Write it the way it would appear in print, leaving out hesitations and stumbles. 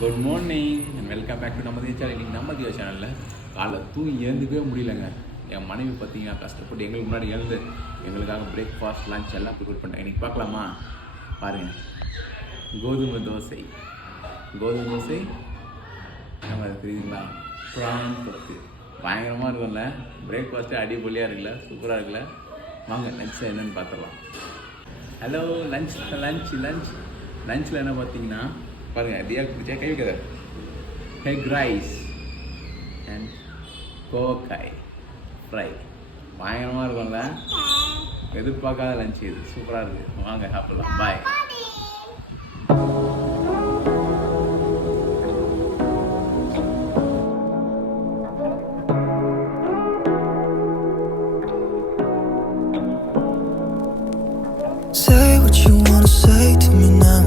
Good morning and welcome back to நம்ம channel. இன்றைக்கி நம்ம தியோ சேனலில் காலைல தூங்கி எழுந்துக்கவே முடியலங்க. என் மனைவி பார்த்தீங்கன்னா கஷ்டப்பட்டு எங்களுக்கு முன்னாடி எழுந்து எங்களுக்காக பிரேக்ஃபாஸ்ட் லஞ்ச் எல்லாம் ப்ரிப்பேர் பண்ணிட்டாங்க. இன்றைக்கி பார்க்கலாமா? பாருங்கள், கோதுமை தோசை நம்ம தெரியுதுங்களா, ப்ரான் தொக்கு பயங்கரமாக இருக்கும்ல. பிரேக்ஃபாஸ்ட்டு அடிப்பொலியாக இருக்குல்ல, சூப்பராக இருக்குல்ல. வாங்க லஞ்ச் என்னென்னு பார்த்துடலாம். ஹலோ, லஞ்சில் என்ன பார்த்தீங்கன்னா பாருங்கள், தியா குடிச்சா கை வைக்காத. எக் ரைஸ் அண்ட் கோவக்காய் ஃப்ரை பயங்கரமாக இருக்கும்ல. எதிர்பார்க்காத லஞ்ச் இது, சூப்பராக இருக்குது. வாங்க சாப்பிடலாம். பாய். Say what you wanna say to me now.